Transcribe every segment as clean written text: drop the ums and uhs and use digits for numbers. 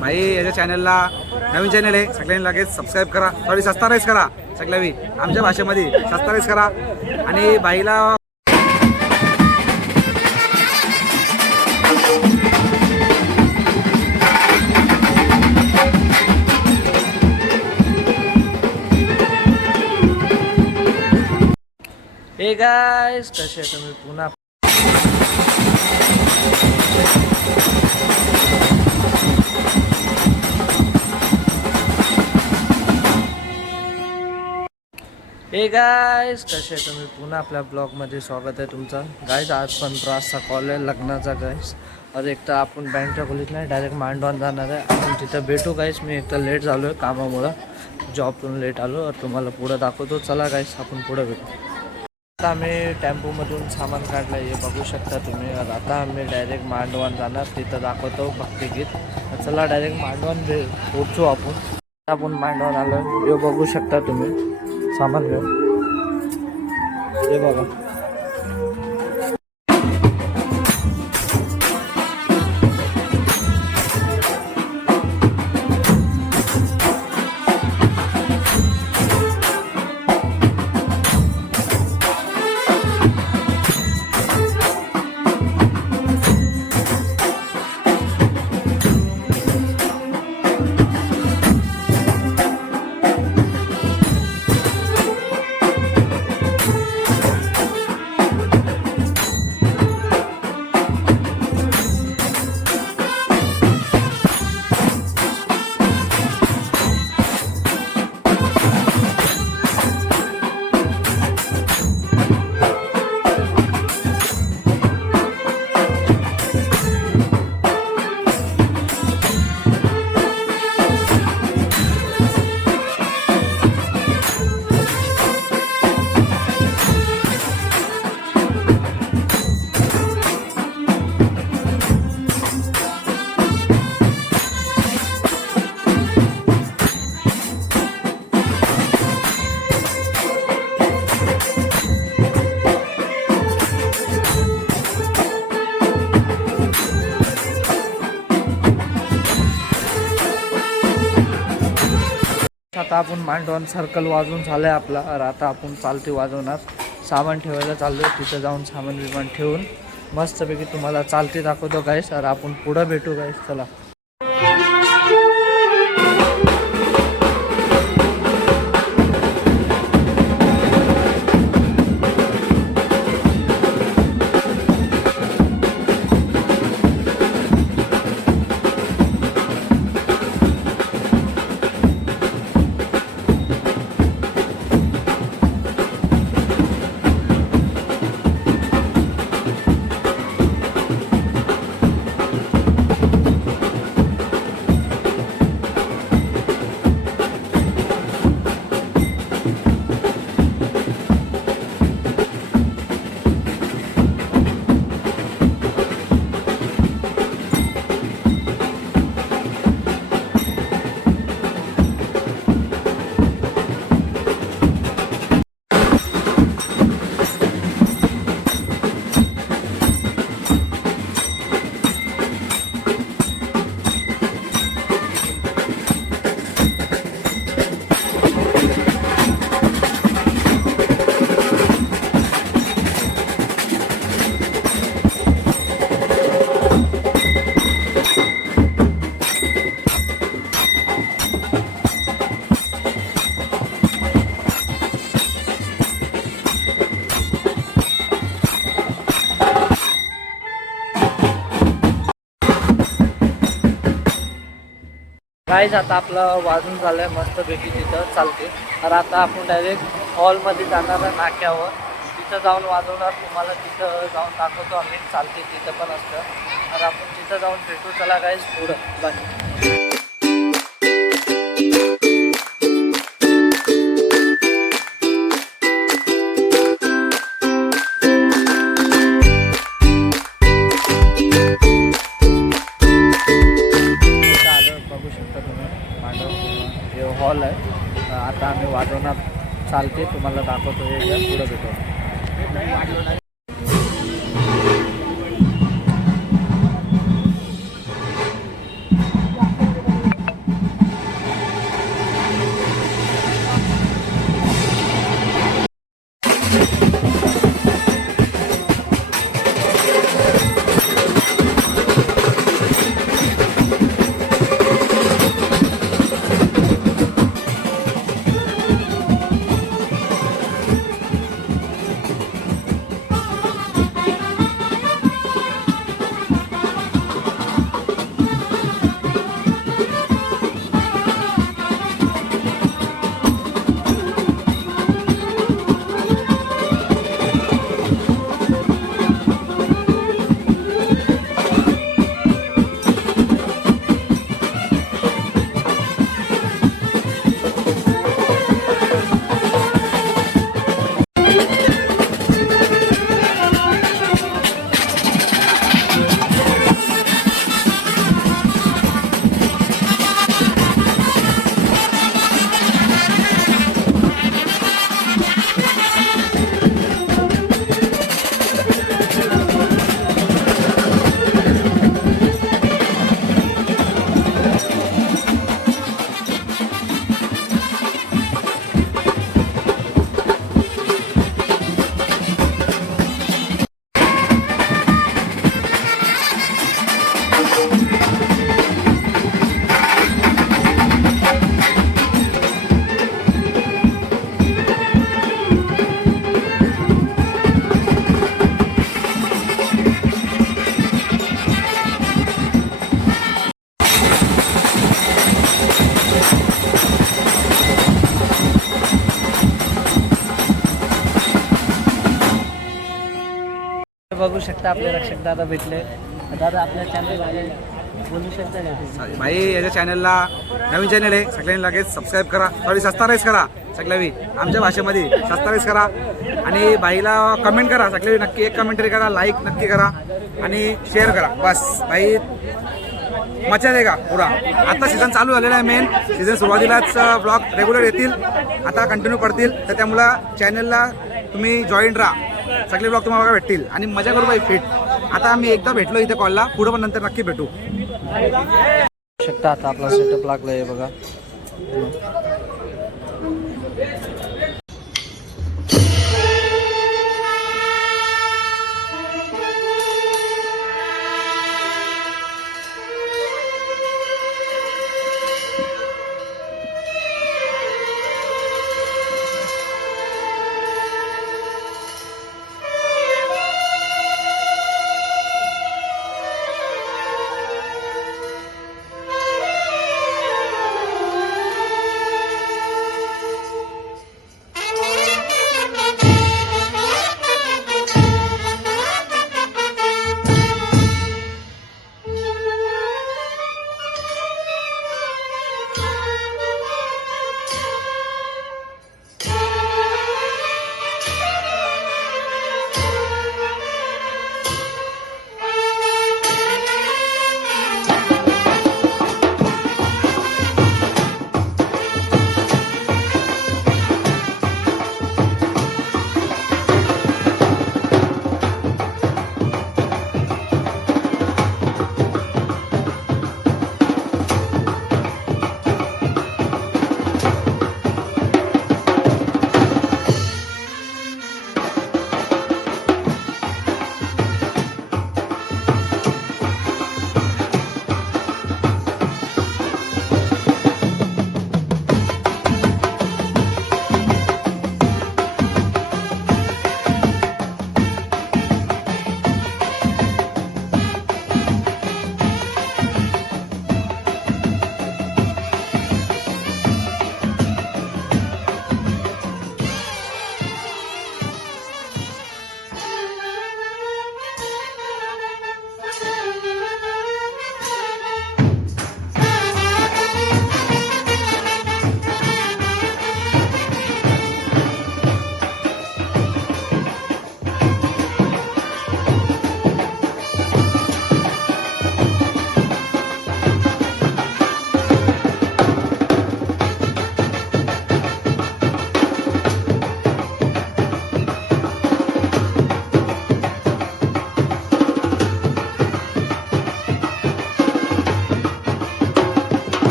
भाई याच्या चॅनलला नवीन चॅनल आहे, सगळ्यांनी लगेच सबस्क्राईब करा, सॉरी सबस्क्राईब करा, सगळ्यांनी आमच्या भाषेमध्ये सबस्क्राईब करा. आणि भाईला हे गाइस कसे तुम्ही पुन्हा हे गाइस कसे तुम्ही पुन्हा आपल्या ब्लॉगमध्ये स्वागत आहे तुमचं. गाइस आज 15 कॉल आहे लग्नाचा गाइस. आज एक तर आपण बँकच्या खोलीत नाही डायरेक्ट मांडवान जाणार आहे. आपण तिथं भेटू गाइस. मी एक तर लेट झालो आहे कामामुळं, जॉबवरून लेट आलो. तुम्हाला पुढं दाखवतो, चला गाइस आपण पुढं भेटू. आता आम्ही टेम्पोमधून सामान काढलं हे बघू शकता तुम्ही. आता आम्ही डायरेक्ट मांडवान जाणार, तिथं दाखवतो भक्तिगीत. चला डायरेक्ट मांडवान पोहोचू आपण मांडवान आलो. हे बघू शकता तुम्ही सामान घेऊ. हे बघा आता आपण मांडवान सर्कल वाजवून झालं आहे आपला. आता आपण चालते वाजवणार. सामान ठेवायला चाललो आहे, तिथं जाऊन सामान विमान ठेवून मस्तपैकी तुम्हाला चालते दाखवतो गाईस. तर आपण पुढं भेटू गाईस, चला. गाईज आता आपलं वाजून झालं आहे मस्तपैकी, तिथं चालते. तर आता आपण डायरेक्ट हॉलमध्ये जाणार आहे नाक्यावर, तिथं जाऊन वाजवणार. तुम्हाला तिथं जाऊन दाखवतो आम्ही, चालते तिथं पण असतं. तर आपण तिथं जाऊन भेटू, चला गाईज पुढं बाय. हॉल आहे, आता आम्ही वाजवणार चालते. तुम्हाला दाखवतो हे पुढं भेटू. बघू शकता आपले रक्षक दादा भेटले. दादा आपल्या चॅनल बोलू शकता का? भाई याच्या चॅनलला नवीन चॅनल आहे, सगळ्यांनी लगेच सबस्क्राईब करा, सॉरी सबस्क्राईब करा सगळ्यावी आमच्या भाषेमध्ये सबस्क्राईब करा. आणि भाईला कमेंट करा, सगळ्यावी नक्की एक कमेंटरी करा, लाईक नक्की करा आणि शेअर करा. बस भाई मजा देगा पुरा. आता सीझन चालू झालेला आहे, मेन सीझन सुरुवातीलाच ब्लॉग रेग्युलर येतील, आता कंटिन्यू पडतील. तर त्यामुळं चॅनलला तुम्ही जॉईन राहा, सगळे ब्लॉग तुम्हाला भेटतील आणि मजा करू बाई फिट. आता आम्ही एकदा भेटलो इथे कॉलला, पुढं पण नंतर नक्की भेटू शकता. आता आपला सेटअप लागला आहे बघा.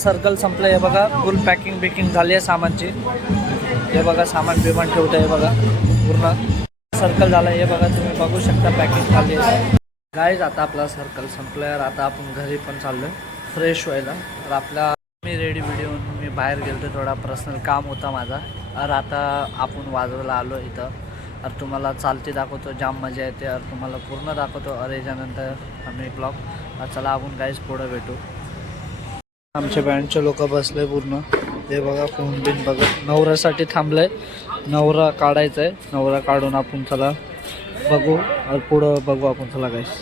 सर्कल संपलं आहे बघा. फुल पॅकिंग बिकिंग झाली आहे सामानची. हे बघा सामान बिमान ठेवतं आहे बघा. पूर्ण सर्कल झालं हे बघा, तुम्ही बघू शकता पॅकिंग झाली आहे. गाईज आता आपला सर्कल संपल्यावर आता आपण घरी पण चाललो आहे फ्रेश व्हायला. तर आपला मी रेडी व्हिडिओ मी बाहेर गेलो, थोडा पर्सनल काम होता माझा. तर आता आपण वाजवायला आलो इथं. तर तुम्हाला चालते दाखवतो, जाम मजा येते. तर तुम्हाला पूर्ण दाखवतो. अरे याच्यानंतर आम्ही ब्लॉग. चला आपण गाईज पुढं भेटू. आमच्या बँडचे लोक बसले पूर्ण. हे बघा फोन बिन बघत नवऱ्यासाठी थांबलंय. नवरा काढायचा आहे, नवरा काढून आपण चला बघू पुढं बघू आपण. चला गाईस.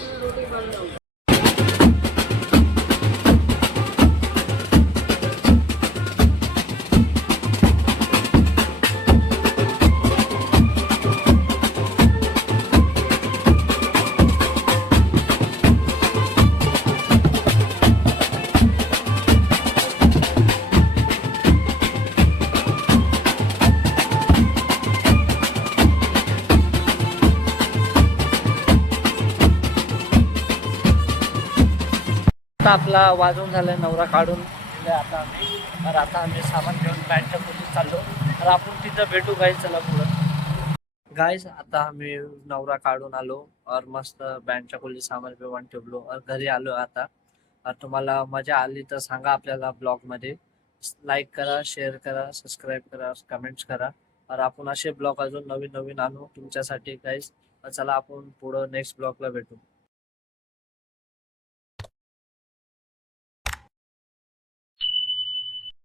आता आपला वाजून झालाय, नवरा काढून दिलाय आता आम्ही. तर आता आम्ही सामान घेऊन बँडच्या खोलीत चाललो. तर आपण तिथं भेटू गाईस. चला पुढं गाईस. आता आम्ही नवरा काढून आलो और मस्त बँडच्या खोलीत सामान बिमान ठेवलो और घरी आलो आता. तुम्हाला मजा आली तर सांगा आपल्याला ब्लॉगमध्ये. लाईक करा, शेअर करा, सबस्क्राईब करा, कमेंट्स करा. और आपण असे ब्लॉग अजून नवीन नवीन आणू तुमच्यासाठी गाईस. चला आपण पुढं नेक्स्ट ब्लॉगला भेटू.